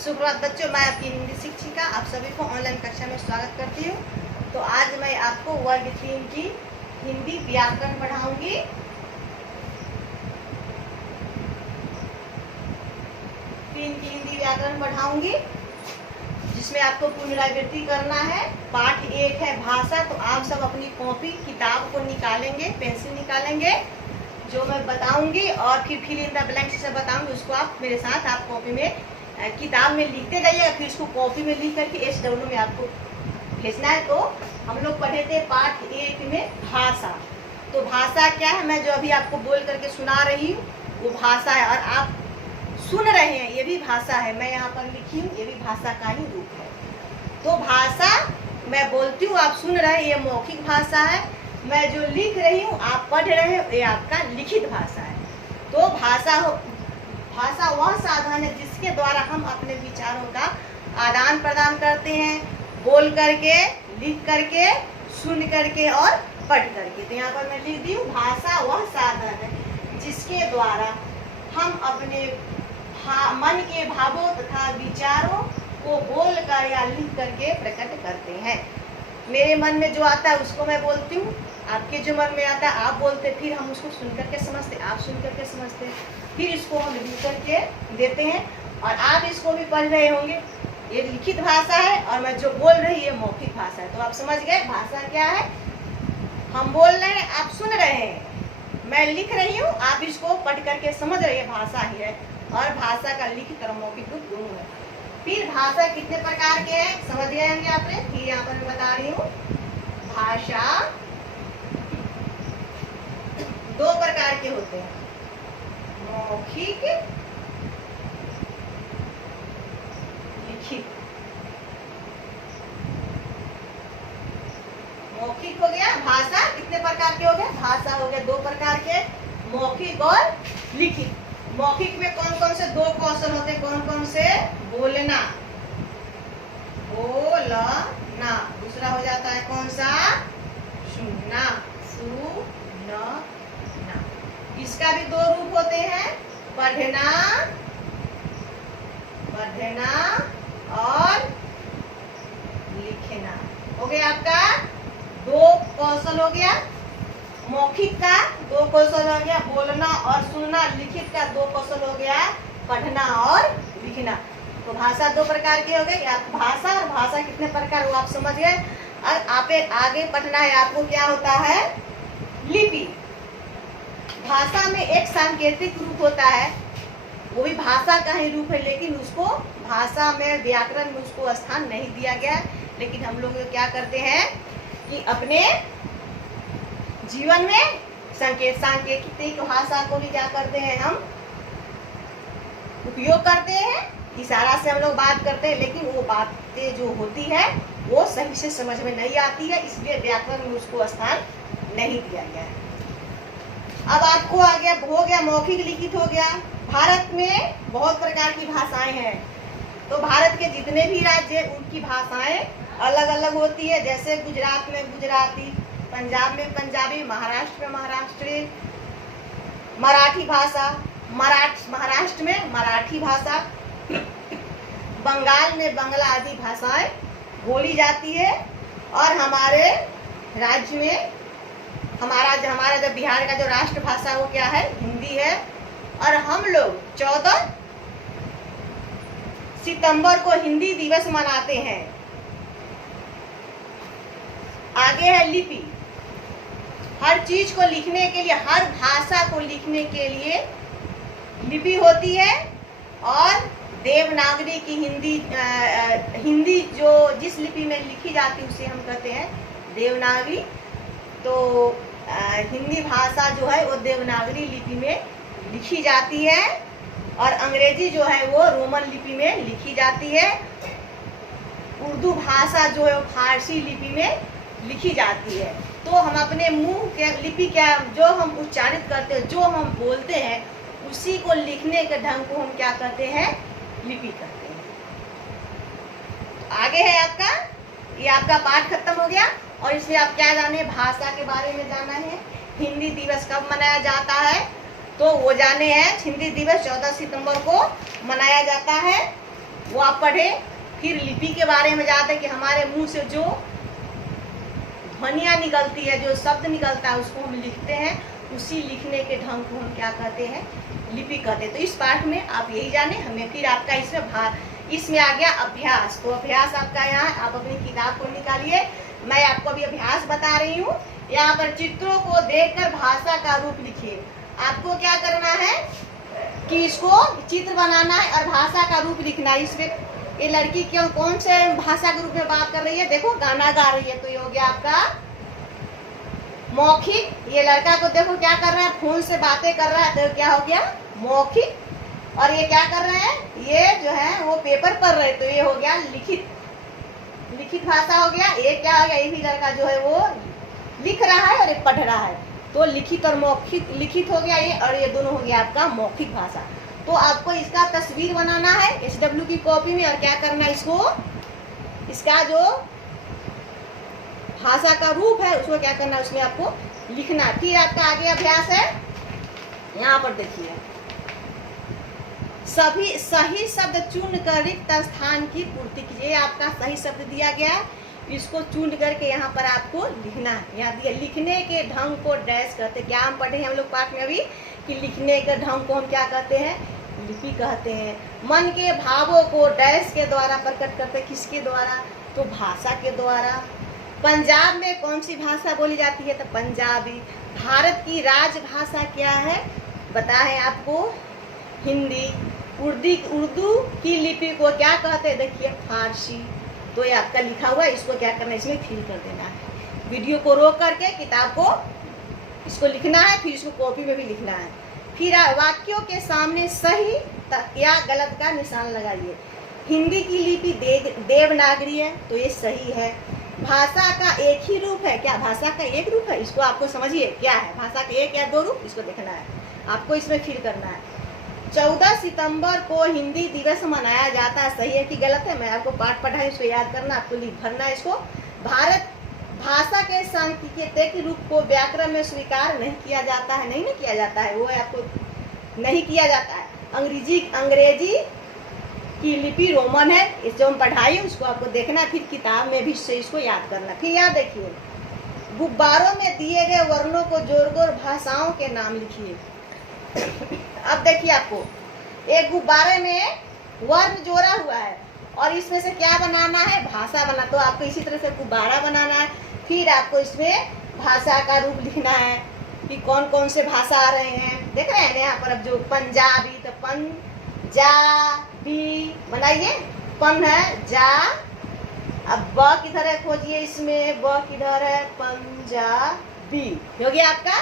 सुप्रभात बच्चों, मैं आपकी हिंदी शिक्षिका आप सभी को ऑनलाइन कक्षा में स्वागत करती हूँ। तो आज मैं आपको वर्ग 3 की हिंदी व्याकरण पढ़ाऊंगी। हिंदी व्याकरण पढ़ाऊंगी जिसमें आपको पुनरावृत्ति करना है। पाठ 1 है भाषा। तो आप सब अपनी कॉपी किताब को निकालेंगे, पेंसिल निकालेंगे, जो मैं बताऊंगी और फिर फिल इन द ब्लैंक्स से बताऊंगी उसको आप मेरे साथ आप कॉपी में किताब में लिखते जाइएगा, फिर इसको कॉपी में लिख करके SW में आपको भेजना है। तो हम लोग पढ़े थे पाठ 1 में भाषा। तो भाषा क्या है, मैं जो अभी आपको बोल करके सुना रही हूँ वो भाषा है, और आप सुन रहे हैं ये भी भाषा है। मैं यहाँ पर लिखी हूँ, ये भी भाषा का ही रूप है। तो भाषा मैं बोलती हूँ, आप सुन रहे हैं, ये मौखिक भाषा है। मैं जो लिख रही हूँ आप पढ़ रहे हो, ये आपका लिखित भाषा है। तो भाषा वह साधन है जिसके द्वारा हम अपने विचारों का आदान प्रदान करते हैं, बोल करके, लिख करके, सुन करके और पढ़ करके। तो यहाँ पर मैं लिख दी हूँ, भाषा वह साधन है जिसके द्वारा हम अपने मन के भावों तथा विचारों को बोल कर या लिख करके प्रकट करते हैं। मेरे मन में जो आता है उसको मैं बोलती हूँ, आपके जो मन में आता है आप बोलते, फिर हम उसको सुन करके समझते, आप सुन करके समझते, फिर इसको हम लिख करके देते हैं और आप इसको भी पढ़ रहे होंगे। ये लिखित भाषा है और मैं जो बोल रही ये मौखिक भाषा है। तो आप समझ गए भाषा क्या है। हम बोल रहे हैं, आप सुन रहे हैं, मैं लिख रही हूँ, आप इसको पढ़ करके समझ रहे हैं, भाषा ही है। और भाषा का लिखित और मौखिक रूप दोनों है। फिर भाषा कितने प्रकार के हैं समझ गए होंगे आपने। फिर यहाँ पर मैं बता रही हूँ, भाषा 2 प्रकार के होते हैं, मौखिक, लिखित। मौखिक हो गया, भाषा कितने प्रकार के हो गए, भाषा हो गया 2 प्रकार के, मौखिक और लिखित। मौखिक में कौन कौन से 2 कौशल होते हैं, कौन कौन से, बोलना, दूसरा हो जाता है कौन सा, सुनना, इसका भी 2 रूप होते हैं, पढ़ना और लिखना। हो गया आपका 2 कौशल हो गया। मौखिक का 2 कौशल हो गया, बोलना और सुनना। लिखित का 2 कौशल हो गया, पढ़ना और लिखना। तो भाषा 2 प्रकार की हो गई। आप भाषा और भाषा कितने प्रकार वो आप समझ गए। और आप आगे पढ़ना है आपको, क्या होता है, लिपि। भाषा में एक सांकेतिक रूप होता है, वो भी भाषा का ही रूप है, लेकिन उसको भाषा में व्याकरण में उसको स्थान नहीं दिया गया। लेकिन हम लोग क्या करते हैं कि अपने जीवन में सांकेतिक भाषा को भी क्या करते हैं, हम उपयोग करते हैं, इशारा से हम लोग बात करते हैं, लेकिन वो बातें जो होती है वो सही से समझ में नहीं आती है, इसलिए व्याकरण में उसको स्थान नहीं दिया गया है। अब आपको आ गया, हो गया मौखिक, लिखित हो गया। भारत में बहुत प्रकार की भाषाएं हैं। तो भारत के जितने भी राज्य उनकी भाषाएं अलग अलग होती है। जैसे गुजरात में गुजराती, पंजाब में पंजाबी, महाराष्ट्र में महाराष्ट्री, मराठी भाषा, महाराष्ट्र में मराठी भाषा, बंगाल में बंगला आदि भाषाएं बोली जाती है। और हमारे राज्य में हमारा जब बिहार का जो राष्ट्रभाषा वो क्या है, हिंदी है। और हम लोग 14 सितंबर को हिंदी दिवस मनाते हैं। आगे है लिपि। हर चीज को लिखने के लिए, हर भाषा को लिखने के लिए लिपि होती है। और देवनागरी की हिंदी जो जिस लिपि में लिखी जाती है उसे हम कहते हैं देवनागरी। तो हिंदी भाषा जो है वो देवनागरी लिपि में लिखी जाती है। और अंग्रेजी जो है वो रोमन लिपि में लिखी जाती है। उर्दू भाषा जो है वो फारसी लिपि में लिखी जाती है। तो हम अपने मुंह के लिपि क्या, जो हम उच्चारित करते हैं, जो हम बोलते हैं, उसी को लिखने के ढंग को हम क्या कहते हैं, लिपि कहते हैं। आगे है आपका, ये आपका पाठ खत्म हो गया। और इसमें आप क्या जाने, भाषा के बारे में जाना है। हिंदी दिवस कब मनाया जाता है, तो वो जाने हैं, हिंदी दिवस 14 सितंबर को मनाया जाता है। वो आप पढ़े। फिर लिपि के बारे में जानते हैं कि हमारे मुंह से जो ध्वनियाँ निकलती है, जो शब्द निकलता है, उसको हम लिखते हैं। उसी लिखने के ढंग को हम क्या कहते हैं, लिपि कहते हैं। तो इस पाठ में आप यही जाने हमें। फिर आपका इसमें आ गया अभ्यास। तो अभ्यास आपका यहाँ, आप अपनी किताब को निकालिए। मैं आपको अभी अभ्यास बता रही हूँ। यहाँ पर चित्रों को देखकर भाषा का रूप लिखिए। आपको क्या करना है कि इसको चित्र बनाना है और भाषा का रूप लिखना है। इसमें ये लड़की क्यों कौन से भाषा के रूप में बात कर रही है, देखो गाना गा रही है, तो ये हो गया आपका मौखिक। ये लड़का को देखो क्या कर रहा है, फोन से बातें कर रहा है, तो क्या हो गया मौखिक। और ये क्या कर रहे हैं, ये जो है वो पेपर पढ़ रहे, तो ये हो गया लिखित। लिखित भाषा हो गया। ये क्या हो गया, ये भी लड़का जो है वो लिख रहा है और ये पढ़ रहा है, तो लिखित और मौखिक, लिखित हो गया ये, और ये दोनों हो गया आपका मौखिक भाषा। तो आपको इसका तस्वीर बनाना है SW की कॉपी में, और क्या करना है, इसका जो भाषा का रूप है उसको क्या करना है, उसमें आपको लिखना है। फिर आपका आगे अभ्यास है, यहाँ पर देखिए, सभी सही शब्द चुन कर रिक्त स्थान की पूर्ति कीजिए। आपका सही शब्द दिया गया है, इसको चुन करके यहाँ पर आपको लिखना है। यहाँ दिया लिखने के ढंग को डैश करते। क्या हम पढ़े हैं हम लोग पाठ में अभी कि लिखने के ढंग को हम क्या कहते हैं, लिपि कहते हैं। मन के भावों को डैश के द्वारा प्रकट करते। किसके द्वारा, तो भाषा के द्वारा। पंजाब में कौन सी भाषा बोली जाती है, तो पंजाबी। भारत की राजभाषा क्या है, बताएं आपको, हिंदी। उर्दू की लिपि को क्या कहते हैं, देखिए फारसी। तो ये आपका लिखा हुआ है, इसको क्या करना है, इसमें फिल कर देना है। वीडियो को रोक करके किताब को इसको लिखना है, फिर इसको कॉपी में भी लिखना है। फिर वाक्यों के सामने सही या गलत का निशान लगाइए। हिंदी की लिपि देवनागरी है, तो ये सही है। भाषा का एक ही रूप है, क्या भाषा का एक रूप है, इसको आपको समझिए क्या है भाषा का एक या दो रूप, इसको देखना है आपको, इसमें फिल करना है। 14 सितंबर को हिंदी दिवस मनाया जाता है, सही है कि गलत है, मैं आपको पाठ पढ़ाई, इसको याद करना, आपको लिख भरना है इसको। भारत भाषा के सांकेतिक रूप को व्याकरण में स्वीकार नहीं किया जाता है, नहीं किया जाता है, वो आपको नहीं किया जाता है। अंग्रेजी की लिपि रोमन है, इस जो हम पढ़ाई उसको आपको देखना, फिर किताब में भी से इसको याद करना। फिर यहाँ देखिए, गुब्बारों में दिए गए वर्णों को जोड़कर भाषाओं के नाम लिखिए। अब देखिए, आपको एक गुब्बारे में वर्ण जोड़ा हुआ है और इसमें से क्या बनाना है, भाषा बना। तो आपको इसी तरह से गुब्बारा बनाना है। फिर आपको इसमें भाषा का रूप लिखना है कि कौन कौन से भाषा आ रहे हैं, देख रहे हैं यहाँ पर। अब जो पंजाबी, तो पंजाबी बनाइए, पन है जा। अब ब किधर है, खोजिए इसमें, ब किधर है, पंजाबी हो गया आपका,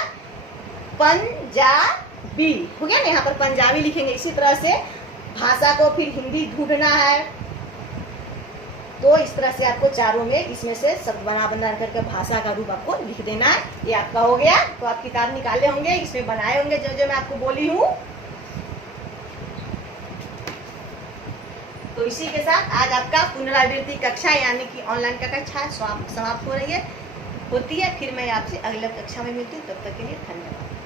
पंजाबी हो गया ना। यहाँ पर पंजाबी लिखेंगे। इसी तरह से भाषा को फिर हिंदी ढूंढना है, तो इस तरह से आपको चारों में इसमें से शब्द बना करके भाषा का रूप आपको लिख देना है। ये आपका हो गया। तो आप किताब निकाले होंगे, इसमें बनाए होंगे जो जो मैं आपको बोली हूँ। तो इसी के साथ आज आपका पुनरावृत्ति कक्षा यानी कि ऑनलाइन का कक्षा समाप्त हो रही है, होती है। फिर मैं आपसे अगले कक्षा में मिलती हूँ, तब तक के लिए धन्यवाद।